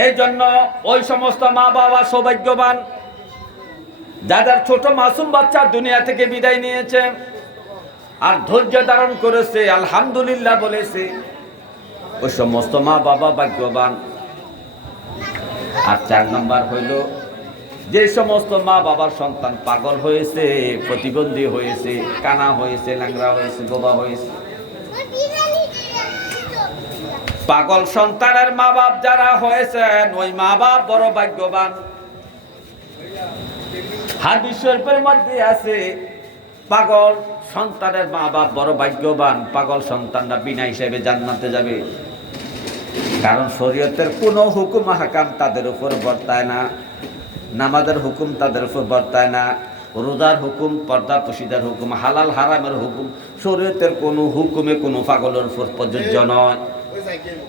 এই জন্য ওই সমস্ত মা বাবা সৌভাগ্যবান, যাদের ছোট মাসুম বাচ্চা দুনিয়া থেকে বিদায় নিয়েছে আর ধৈর্য ধারণ করেছে, আলহামদুলিল্লাহ বলেছে, ওই সমস্ত মা বাবা ভাগ্যবান। আর চার নম্বর হইল, যে সমস্ত মা বাবার সন্তান পাগল হয়েছে, প্রতিবন্ধী হয়েছে, কানা হয়েছে ল্যাংরা হয়েছে, বোবা হয়েছে পাগল সন্তানের মা বাপ যারা হয়েছেন, ওই মা বাপ বড় ভাগ্যবান। হাদিস শরীফের মধ্যে আছে পাগল সন্তানের মা বাপ বড় ভাগ্যবান। পাগল সন্তানরা বিনা হিসেবে জান্নাতে যাবে। কারণ শরীয়তের কোনো হুকুম হাকাম তাদের উপর বর্তায় না। নামাজের হুকুম তাদের উপর বর্তায় না। রোজার হুকুম, পর্দা পুশিদার হুকুম, হালাল হারামের হুকুম শরীয়তের কোনো হুকুমে কোনো পাগলের উপর প্রযোজ্য নয়।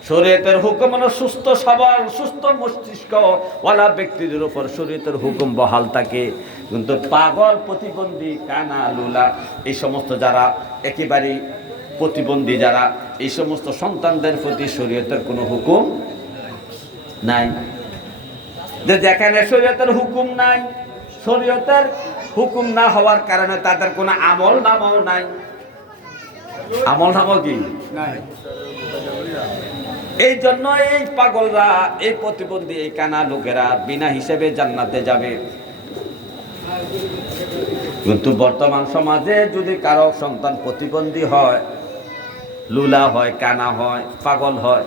শরীয়তের হুকুম হলো সুস্থ সবল, সুস্থ মস্তিষ্ক। ওয়ালা ব্যক্তিদের উপর শরীয়তের হুকুম বহাল থাকে। কিন্তু পাগল প্রতিবন্ধী, কানা, লুলা, এই সমস্ত যারা একেবারেই প্রতিবন্ধী যারা, এই সমস্ত সন্তানদের প্রতি শরীয়তের কোনো হুকুম নাই। যে যেখানে শরীয়তের হুকুম নাই, শরীয়তের হুকুম না হওয়ার কারণে তাদের কোনো আমল নামাও নাই। আমল নামও কি এই জন্য এই পাগলরা এই প্রতিবন্ধী এই কানা লোকেরা বিনা হিসেবে জান্নাতে যাবে। কিন্তু বর্তমান সমাজে যদি কারও সন্তান প্রতিবন্ধী হয় লুলা হয় কানা হয় পাগল হয়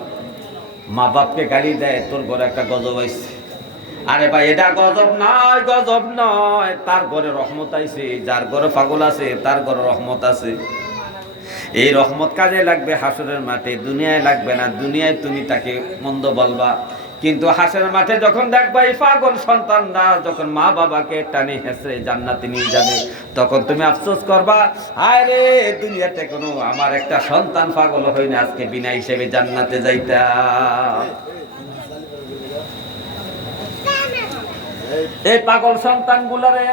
মা বাপকে গাড়ি দেয় তোর ঘরে একটা গজব আইছে। আরে ভাই এটা গজব নয় গজব নয়। তার ঘরে রহমত আইছে যার ঘরে পাগল আছে তার ঘরে রহমত আছে। এই রহমত কাজে লাগবে, হাসরের মাঠে দুনিয়ায় লাগবে না, দুনিয়ায় তুমি তাকে মন্দ বলবা। কিন্তু হাসের মাঠে যখন দেখবা এই পাগল সন্তানরা যখন মা বাবাকে টানে হেসে জান্নাতে নিয়ে যাবে, তখন তুমি আফসোস করবা, হায় রে, দুনিয়াতে কোনো আমার একটা সন্তান পাগল হয় না আজকে বিনা হিসেবে জান্নাতে যাইতা। এই পাগল সন্তানগুলারে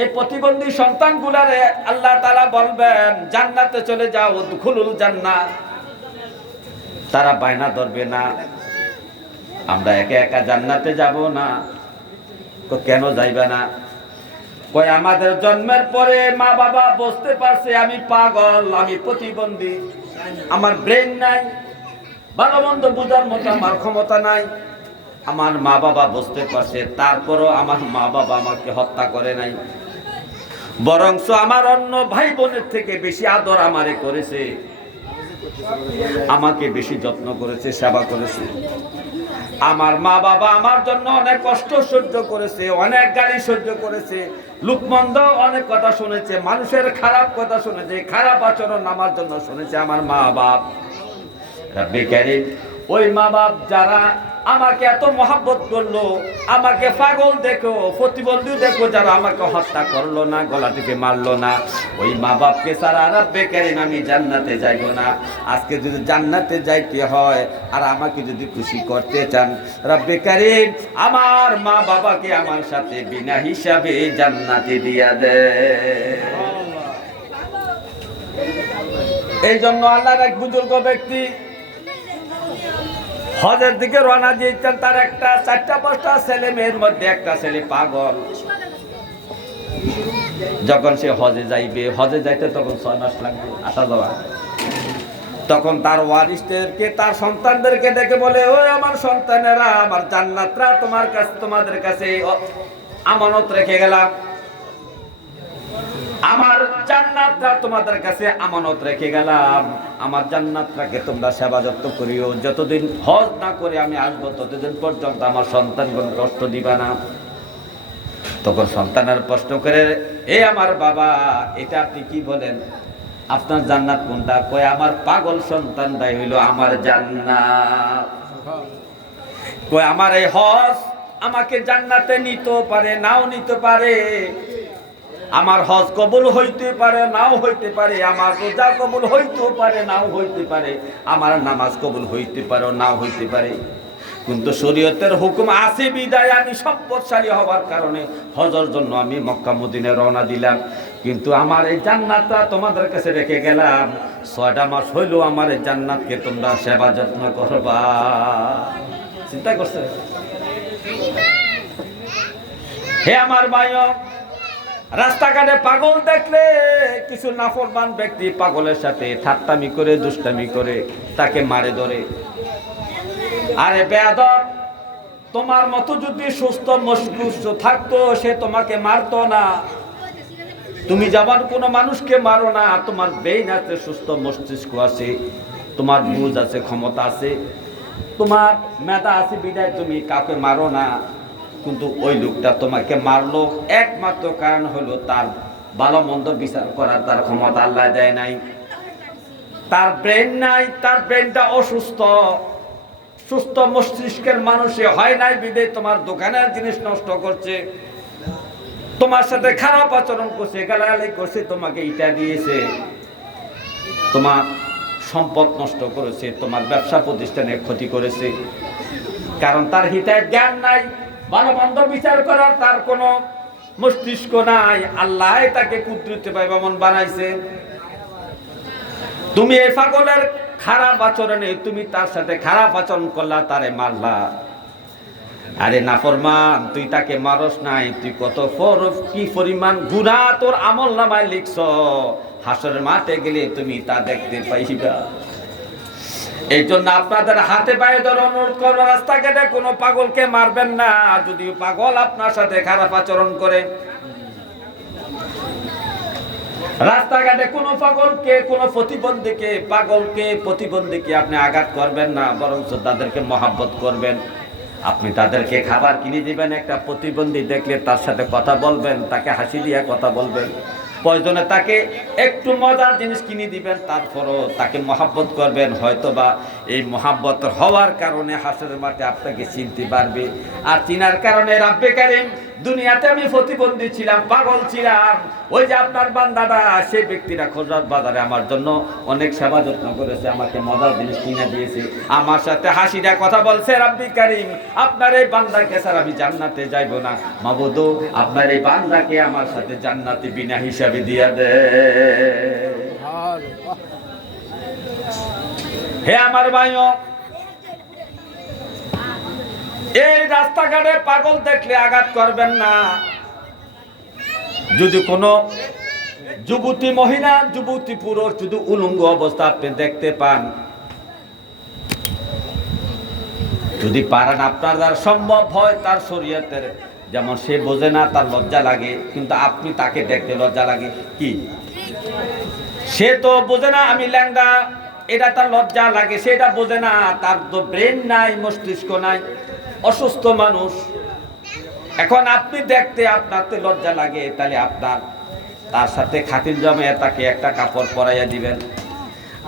এই প্রতিবন্ধী সন্তান সন্তানগুলারে আল্লাহ তালা বলবেন, জান্নাতে চলে যাও দুখুলুল জান্নাত। তারা বায়না ধরবে না। আমরা একা একা জান্নাতে যাব না। কেন যাইবে না? কই আমাদের জন্মের পরে মা বাবা বুঝতে পারছে, আমি পাগল, আমি প্রতিবন্ধী। আমার ব্রেন নাই। ভালো মন্দ বোঝার মতো আমার ক্ষমতা নাই। আমার মা বাবা বুঝতে পারছে, তারপরও আমার মা বাবা আমাকে হত্যা করে নাই। বরংস আমার অন্য ভাই বোনের থেকে বেশি আদর আমারে করেছে। আমাকে বেশি যত্ন করেছে, সেবা করেছে। আমার মা বাবা আমার জন্য অনেক কষ্ট সহ্য করেছে, অনেক গালি সহ্য করেছে। লুকমন্দ অনেক কথা শুনেছে, মানুষের খারাপ কথা শুনেছে, খারাপ আচরণ আমার জন্য শুনেছে আমার মা বাপ রাব্বি কারীম ওই মা বাপ যারা আমাকে এত মহাব্বত করল, আমাকে পাগল দেখো, প্রতিবন্ধী দেখো, যারা আমাকে হত্যা করল না, গলা থেকে মারলো না। ওই মা বাপকে ছাড়া রাব্বে কারিম আমি জান্নাতে যাইব না। আজকে যদি জান্নাতে যাইতে হয়, আর আমাকে যদি খুশি করতে চান রাব্বে কারিম আমার মা বাবাকে আমার সাথে বিনা হিসাবে জান্নাতে দিয়া দে। এই জন্য আল্লাহর এক বুজুর্গ ব্যক্তি হজের দিকে রওনা দিয়েছেন তার একটা, চারটা, পাঁচটা ছেলে মেয়ের মধ্যে একটা ছেলে পাগল। যখন সে হজে যাইবে, হজে যাইতে তখন ছয় মাস লাগবে, আসা যাওয়া। তখন তার ওয়ারিসদেরকে, তার সন্তানদেরকে ডেকে বলে, ওই আমার সন্তানেরা, আমার জান্নাতরা তোমার কাছে, তোমাদের কাছে আমানত রেখে গেলাম। আমার জান্নাতটা তোমাদের কাছে আমানত রেখে গেলাম। আমার জান্নাতটাকে তোমরা সেবা যত্ন করিও। যতদিন হজ না করে আমি আসব, ততদিন পর্যন্ত আমার সন্তানগণ কষ্ট দিবা না। তখন সন্তানের প্রশ্ন করে, এ আমার বাবা, এটা আপনি কি বলেন? আপনার জান্নাত কোনটা? কয়, আমার পাগল সন্তান সন্তানটাই হইল আমার জান্নাত। কয়, আমার এই হজ আমাকে জান্নাতে নিতেও পারে, নাও নিতে পারে। আমার হজ কবুল হইতে পারে, নাও হইতে পারে, আমার রোজা কবুল হইতেও পারে, নাও হইতে পারে, আমার নামাজ কবুল হইতে পারে, নাও হইতে পারে। কিন্তু শরীয়তের হুকুম আছে বিদায়, আমি সম্পদশালী হওয়ার কারণে হজর জন্য আমি মক্কা মদিনে রওনা দিলাম। কিন্তু আমার এই জান্নাতটা তোমাদের কাছে রেখে গেলাম। ছয়টা মাস হইলেও আমার এই জান্নাতকে তোমরা সেবা যত্ন করবা। চিন্তা করছে? হে আমার ভাইও রাস্তাঘাটে পাগল দেখলে কিছু নাফরমান ব্যক্তি পাগলের সাথে ঠাট্টামি করে, দুষ্টামি করে, তাকে মারে ধরে। আরে বেয়াদব, তোমার মতো যদি সুস্থ মস্তিষ্ক থাকতো, সে তোমাকে মারতো না। তুমি যাবার কোনো মানুষকে মারো না, তোমার বেইন আছে, সুস্থ মস্তিষ্ক আছে, তোমার বুঝ আছে, ক্ষমতা আছে, তোমার মেধা আছে বিদায় তুমি কাউকে মারো না। কিন্তু ওই লোকটা তোমাকে মারলো। একমাত্র কারণ হলো তার ভালো মন্দ বিচার করার তার ক্ষমতা আল্লাহ দেয় নাই। তার ব্রেন নাই, তার ব্রেনটা অসুস্থ। সুস্থ মস্তিষ্কের মানুষে হয় নাই বিদে, তোমার দোকানের জিনিস নষ্ট করছে। তোমার সাথে খারাপ আচরণ করছে, গালাগালি করছে, তোমাকে ইটা দিয়েছে। তোমার সম্পদ নষ্ট করেছে, তোমার ব্যবসা প্রতিষ্ঠানে ক্ষতি করেছে। কারণ তার হিতায় জ্ঞান নাই। ভালো মন্দ বিচার করার তার কোনো মস্তিষ্ক নাই। আল্লাহ তাকে কুদরতে পাই এমন বানাইছে। তুমি এই পাগলের খারাপ আচরণে তুমি তার সাথে খারাপ আচরণ করলা, তারে মারলা। আরে নাফরমান, তুই তাকে মারস নাই, তুই কত ফর- কি পরিমাণ গুণা তোর আমল নামায় লিখছ। হাসরের মাঠে গেলে তুমি তা দেখতে পাইবা। এই জন্য আপনাদের হাতে পায়ে ধরে অনুরোধ করব, রাস্তাঘাটে কোনো পাগলকে মারবেন না। যদি পাগল আপনার সাথে খারাপ আচরণ করে, রাস্তাঘাটে কোনো পাগলকে, কোনো প্রতিবন্ধীকে, পাগলকে, প্রতিবন্ধীকে আপনি আঘাত করবেন না বরং তাদেরকে মহাব্বত করবেন। আপনি তাদেরকে খাবার কিনে দিবেন, একটা প্রতিবন্ধী দেখলে তার সাথে কথা বলবেন, তাকে হাসি দিয়ে কথা বলবেন। প্রয়োজনে তাকে একটু মজার জিনিস কিনে দিবেন, তারপরও তাকে মহাব্বত করবেন। হয়তো বা এই মহাব্বত হওয়ার কারণে হাসের মাঠে আপনাকে চিনতে পারবে। আর চিনার কারণে রাব্বে কারিম দুনিয়াতে আমি প্রতিবন্ধী ছিলাম পাগল ছিলাম। ওই যে আপনার বান্দাটা সেই ব্যক্তিরা খোঁজার বাজারে আমার জন্য অনেক সেবা যত্ন করেছে আমাকে মজার জিনিস কিনে দিয়েছে। আমার সাথে হাসিটা কথা বলছে রাব্বি কারিম আপনার এই বান্দাকে স্যার আমি জান্নাতে যাইব না। মাবুদু আপনার এই বান্দাকে আমার সাথে জান্নাতে বিনা হিসাবে দিয়া দে। হে আমার ভাইও এই রাস্তাঘাটে পাগল দেখলে আঘাত করবেন না। যদি কোনো যুবতী মহিলা, যুবতী পুরুষ যদি উলঙ্গ অবস্থা আপনি দেখতে পান, যদি পারেন আপনার দ্বারা সম্ভব হয় তার শরীয়তের, যেমন সে বোঝে না তার লজ্জা লাগে, কিন্তু আপনি তাকে দেখতে লজ্জা লাগে কি? সে তো বোঝে না আমি ল্যাংদা এটা তার লজ্জা লাগে, সেটা বোঝে না, তার তো ব্রেন নাই, মস্তিষ্ক নাই। অসুস্থ মানুষ। এখন আপনি দেখতে আপনার তো লজ্জা লাগে, তাহলে আপনার, তার সাথে খাতির জমে তাকে একটা কাপড় পরাইয়া দিবেন।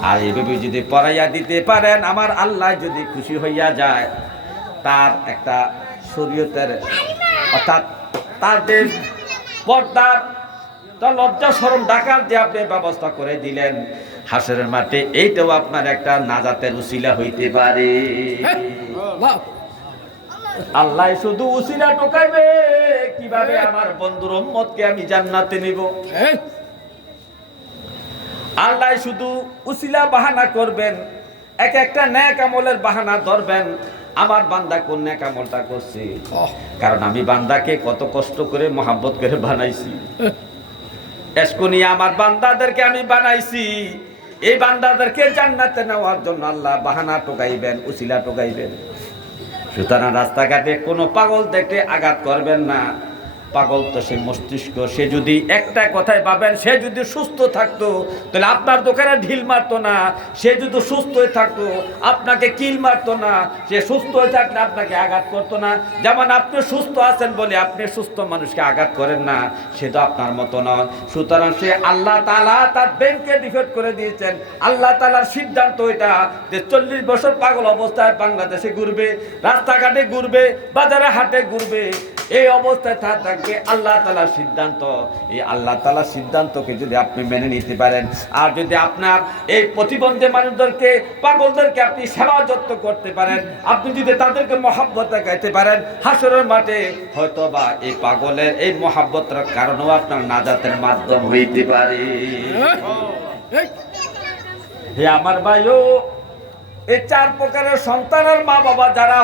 আর এভাবে যদি পরাইয়া দিতে পারেন, আমার আল্লাহ যদি খুশি হইয়া যায়, তার একটা শরীয়তের, অর্থাৎ তার যে পর্দার, তার লজ্জা সরম ডাকার যে আপনি ব্যবস্থা করে দিলেন, হাসরের মাঠে, এইটাও আপনার একটা নাজাতের উসিলা হইতে পারে। আল্লাহ শুধু উসিলা টোকাইবে কীভাবে আমার বন্ধুর উম্মতকে আমি জান্নাতে নিব? আল্লাহ শুধু উসিলা বাহানা করবেন এক একটা ন্যাক আমলের বাহানা ধরবেন। আমার বান্দা কোন ন্যাক আমলটা করছে? কারণ আমি বান্দাকে কত কষ্ট করে মহাব্বত করে বানাইছি। এসকনি আমার বান্দাদেরকে আমি বানাইছি। এই বান্দাদেরকে জান্নাতে নেওয়ার জন্য আল্লাহ বাহানা টোকাইবেন উসিলা টোকাইবেন সুতরাং রাস্তাঘাটে কোনো পাগল দেখে আঘাত করবেন না। পাগল তো সে মস্তিষ্ক, সে যদি একটা কথায় পাবেন সে যদি সুস্থ থাকতো, তাহলে আপনার দোকানে ঢিল মারতো না। সে যদি সুস্থ হয়ে থাকতো, আপনাকে কিল মারতো না। সে সুস্থ হয়ে থাকলে আপনাকে আঘাত করতো না। যেমন আপনি সুস্থ আছেন বলে আপনি সুস্থ মানুষকে আঘাত করেন না, সে তো আপনার মতো নয়। সুতরাং সে আল্লাহ তালা তার ব্রেনকে ডিফেক্ট করে দিয়েছেন। আল্লাহ তালার সিদ্ধান্ত এটা যে চল্লিশ বছর পাগল অবস্থায় বাংলাদেশে ঘুরবে, রাস্তাঘাটে ঘুরবে, বাজারে হাটে ঘুরবে। এই অবস্থায় তা থাকবে আল্লাহ তালার সিদ্ধান্ত, এই আল্লাহ তালার সিদ্ধান্তকে যদি আপনি মেনে নিতে পারেন, আর যদি আপনার এই প্রতিবন্ধী মানুষদেরকে, পাগলদেরকে আপনি সেবা যত্ন করতে পারেন, আপনি যদি তাদেরকে মহাব্বত দেখাইতে পারেন, হাসরের মাঠে হয়তো বা এই পাগলের এই মহাব্বতের কারণেও আপনার নাজাতের মাধ্যম হইতে পারে। হে আমার ভাইও, এই চার প্রকারের সন্তানের মা বাবা যারা